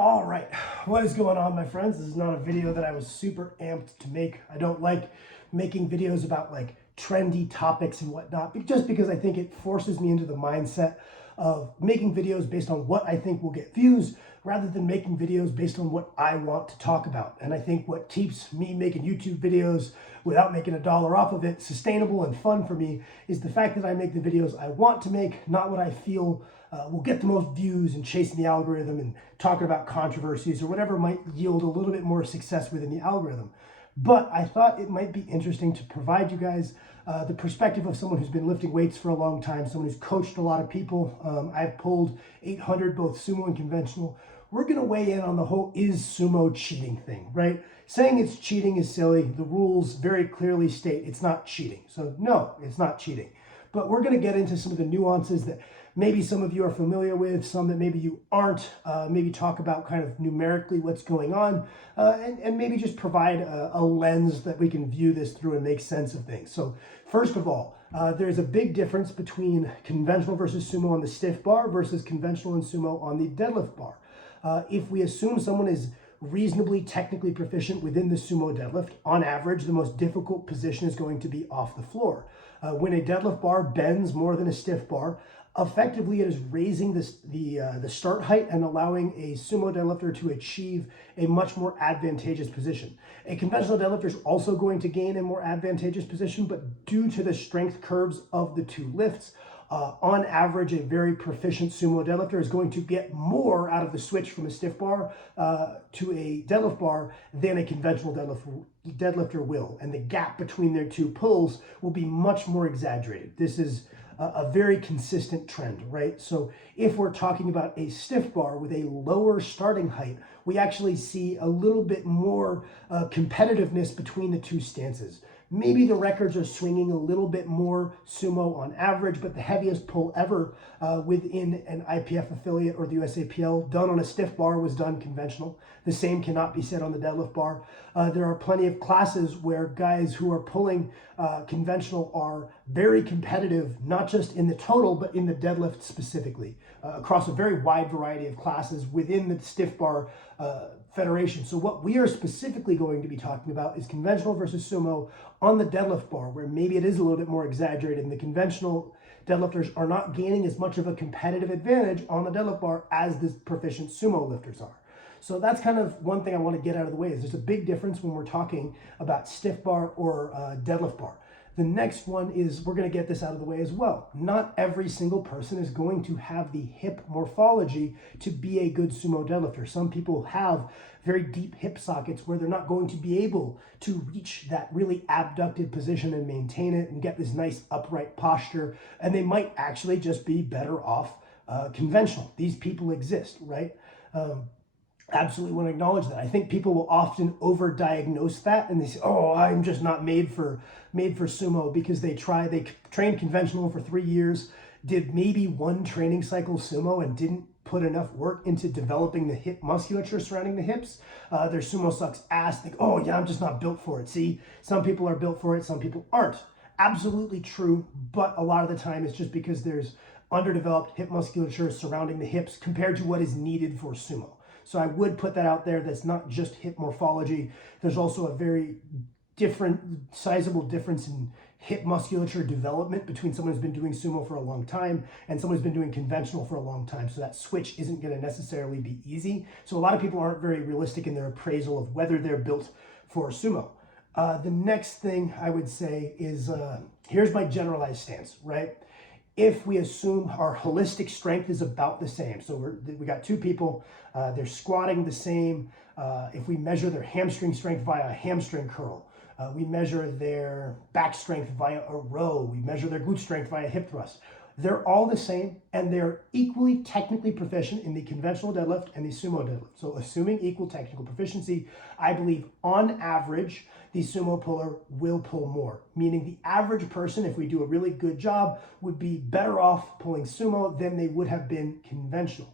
All right, what is going on, my friends? This is not a video that I was super amped to make. I don't like making videos about like trendy topics and whatnot, just because I think it forces me into the mindset of making videos based on what I think will get views rather than making videos based on what I want to talk about. And I think what keeps me making YouTube videos without making a dollar off of it sustainable and fun for me is the fact that I make the videos I want to make, not what I feel will get the most views and chasing the algorithm and talking about controversies or whatever might yield a little bit more success within the algorithm. But I thought it might be interesting to provide you guys the perspective of someone who's been lifting weights for a long time, someone who's coached a lot of people. I've pulled 800, both sumo and conventional. We're going to weigh in on the whole is sumo cheating thing, right? Saying it's cheating is silly. The rules very clearly state it's not cheating. So no, it's not cheating. But we're going to get into some of the nuances that maybe some of you are familiar with, some that maybe you aren't, maybe talk about kind of numerically what's going on, and maybe just provide a lens that we can view this through and make sense of things. So first of all, there's a big difference between conventional versus sumo on the stiff bar versus conventional and sumo on the deadlift bar. If we assume someone is reasonably technically proficient within the sumo deadlift, on average, the most difficult position is going to be off the floor. When a deadlift bar bends more than a stiff bar, effectively it is raising the start height and allowing a sumo deadlifter to achieve a much more advantageous position. A conventional deadlifter is also going to gain a more advantageous position, but due to the strength curves of the two lifts, on average, a very proficient sumo deadlifter is going to get more out of the switch from a stiff bar to a deadlift bar than a conventional deadlifter will. And the gap between their two pulls will be much more exaggerated. This is a very consistent trend, right? So if we're talking about a stiff bar with a lower starting height, we actually see a little bit more competitiveness between the two stances. Maybe the records are swinging a little bit more sumo on average, but the heaviest pull ever within an IPF affiliate or the USAPL done on a stiff bar was done conventional. The same cannot be said on the deadlift bar. There are plenty of classes where guys who are pulling conventional are very competitive, not just in the total, but in the deadlift specifically, across a very wide variety of classes within the stiff bar federation. So what we are specifically going to be talking about is conventional versus sumo on the deadlift bar, where maybe it is a little bit more exaggerated and the conventional deadlifters are not gaining as much of a competitive advantage on the deadlift bar as the proficient sumo lifters are. So that's kind of one thing I want to get out of the way is there's a big difference when we're talking about stiff bar or deadlift bar. The next one is we're going to get this out of the way as well. Not every single person is going to have the hip morphology to be a good sumo deadlifter. Some people have very deep hip sockets where they're not going to be able to reach that really abducted position and maintain it and get this nice upright posture. And they might actually just be better off conventional. These people exist, right? Absolutely want to acknowledge that. I think people will often overdiagnose that and they say, oh, I'm just not made for sumo because they trained conventional for 3 years, did maybe one training cycle sumo and didn't put enough work into developing the hip musculature surrounding the hips. Their sumo sucks ass. Think, oh yeah, I'm just not built for it. See, some people are built for it, some people aren't. Absolutely true, but a lot of the time it's just because there's underdeveloped hip musculature surrounding the hips compared to what is needed for sumo. So I would put that out there. That's not just hip morphology. There's also a very sizable difference in hip musculature development between someone who's been doing sumo for a long time and someone who's been doing conventional for a long time. So that switch isn't going to necessarily be easy. So a lot of people aren't very realistic in their appraisal of whether they're built for sumo. The next thing I would say is, here's my generalized stance, right? If we assume our holistic strength is about the same, so we got two people, they're squatting the same. If we measure their hamstring strength via a hamstring curl, we measure their back strength via a row, we measure their glute strength via hip thrust. They're all the same and they're equally technically proficient in the conventional deadlift and the sumo deadlift. So assuming equal technical proficiency, I believe on average, the sumo puller will pull more, meaning the average person, if we do a really good job, would be better off pulling sumo than they would have been conventional.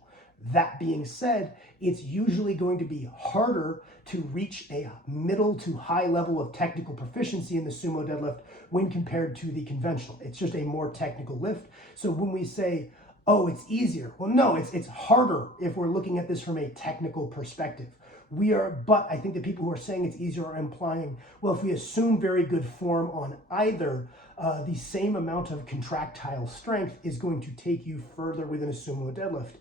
That being said, it's usually going to be harder to reach a middle to high level of technical proficiency in the sumo deadlift when compared to the conventional. It's just a more technical lift. So when we say oh, it's easier. Well, no, it's harder if we're looking at this from a technical perspective. But I think the people who are saying it's easier are implying, well, if we assume very good form on either, the same amount of contractile strength is going to take you further within a sumo deadlift.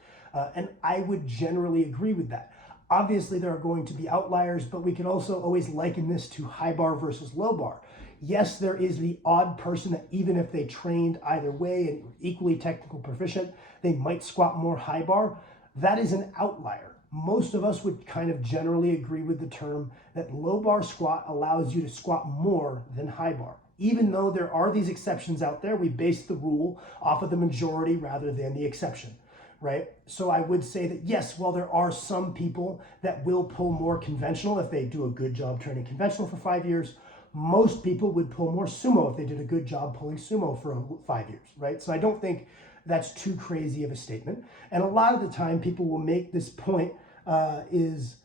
And I would generally agree with that. Obviously, there are going to be outliers, but we can also always liken this to high bar versus low bar. Yes, there is the odd person that even if they trained either way and equally technical proficient, they might squat more high bar. That is an outlier. Most of us would kind of generally agree with the term that low bar squat allows you to squat more than high bar. Even though there are these exceptions out there, we base the rule off of the majority rather than the exception, right? So I would say that yes, while there are some people that will pull more conventional if they do a good job training conventional for 5 years, most people would pull more sumo if they did a good job pulling sumo for 5 years, right? So I don't think that's too crazy of a statement. And a lot of the time people will make this point is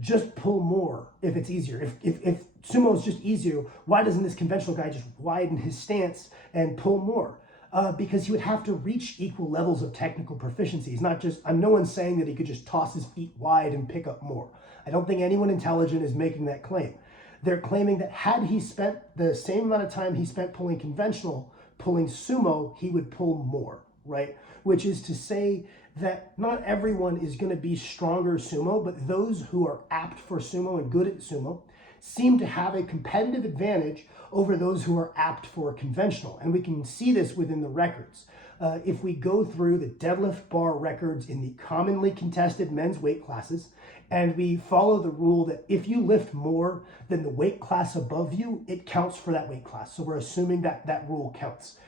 just pull more if it's easier. If sumo is just easier, why doesn't this conventional guy just widen his stance and pull more? Because he would have to reach equal levels of technical proficiency. It's not just, no one's saying that he could just toss his feet wide and pick up more. I don't think anyone intelligent is making that claim. They're claiming that had he spent the same amount of time he spent pulling conventional, pulling sumo, he would pull more, right? Which is to say that not everyone is going to be stronger sumo, but those who are apt for sumo and good at sumo seem to have a competitive advantage over those who are apt for conventional. And we can see this within the records. If we go through the deadlift bar records in the commonly contested men's weight classes, and we follow the rule that if you lift more than the weight class above you, it counts for that weight class. So we're assuming that that rule counts.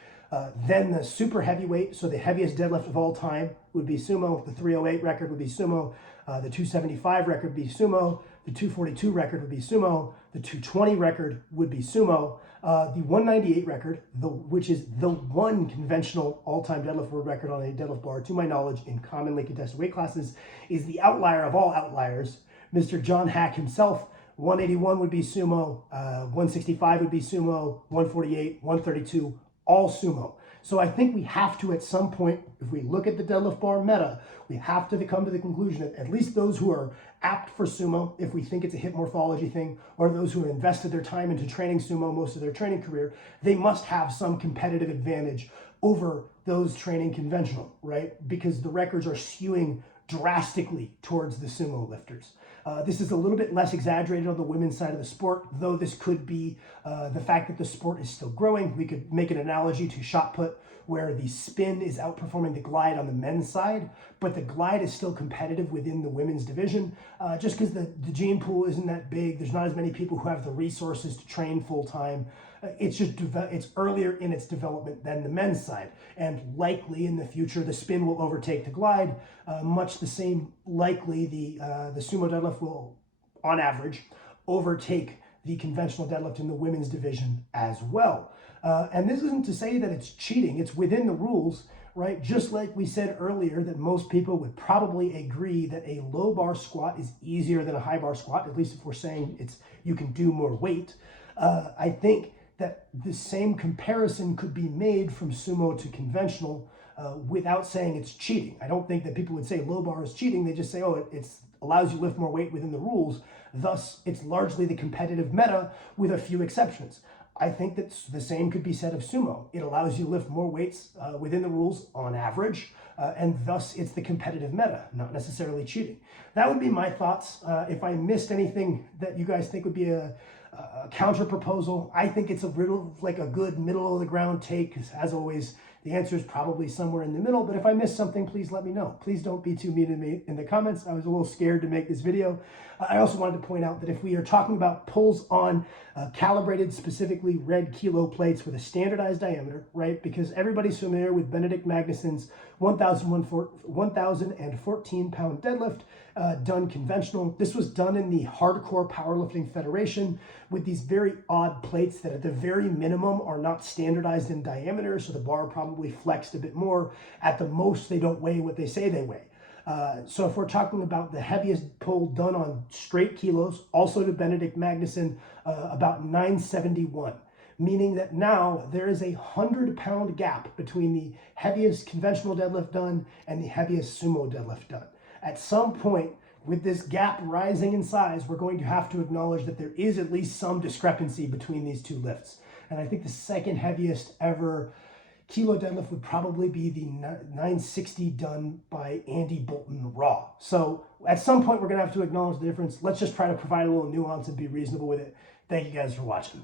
Then the super heavyweight, so the heaviest deadlift of all time would be sumo. The 308 record would be sumo. The 275 record would be sumo. The 242 record would be sumo. The 220 record would be sumo. The 198 record, which is the one conventional all-time deadlift world record on a deadlift bar, to my knowledge, in commonly contested weight classes, is the outlier of all outliers. Mr. John Hack himself, 181 would be sumo, 165 would be sumo, 148, 132, all sumo. So I think we have to, at some point, if we look at the deadlift bar meta, we have to come to the conclusion that at least those who are apt for sumo, if we think it's a hip morphology thing, or those who have invested their time into training sumo most of their training career, they must have some competitive advantage over those training conventional, right? Because the records are skewing drastically towards the sumo lifters. This is a little bit less exaggerated on the women's side of the sport, though this could be the fact that the sport is still growing. We could make an analogy to shot put, where the spin is outperforming the glide on the men's side, but the glide is still competitive within the women's division. Just because the gene pool isn't that big, there's not as many people who have the resources to train full time. It's earlier in its development than the men's side, and likely in the future the spin will overtake the glide. Much the same, likely the sumo deadlift will, on average, overtake the conventional deadlift in the women's division as well. And this isn't to say that it's cheating; it's within the rules, right? Just like we said earlier that most people would probably agree that a low bar squat is easier than a high bar squat, at least if we're saying you can do more weight. I think that the same comparison could be made from sumo to conventional without saying it's cheating. I don't think that people would say low bar is cheating. They just say, oh, it allows you to lift more weight within the rules. Thus, it's largely the competitive meta with a few exceptions. I think that the same could be said of sumo. It allows you to lift more weights within the rules on average, and thus it's the competitive meta, not necessarily cheating. That would be my thoughts. If I missed anything that you guys think would be a counter proposal, I think it's a good middle of the ground take, because as always, the answer is probably somewhere in the middle. But if I missed something, please let me know. Please don't be too mean to me in the comments. I was a little scared to make this video. I also wanted to point out that if we are talking about pulls on calibrated, specifically red kilo plates with a standardized diameter, right? Because everybody's familiar with Benedict Magnuson's 1,014 pound deadlift done conventional. This was done in the Hardcore Powerlifting Federation with these very odd plates that at the very minimum are not standardized in diameter, so the bar probably flexed a bit more. At the most, they don't weigh what they say they weigh. So if we're talking about the heaviest pull done on straight kilos, also to Benedict Magnuson, about 971. meaning that now there is a 100-pound gap between the heaviest conventional deadlift done and the heaviest sumo deadlift done. At some point, with this gap rising in size, we're going to have to acknowledge that there is at least some discrepancy between these two lifts. And I think the second heaviest ever kilo deadlift would probably be the 960 done by Andy Bolton raw. So at some point, we're gonna have to acknowledge the difference. Let's just try to provide a little nuance and be reasonable with it. Thank you guys for watching.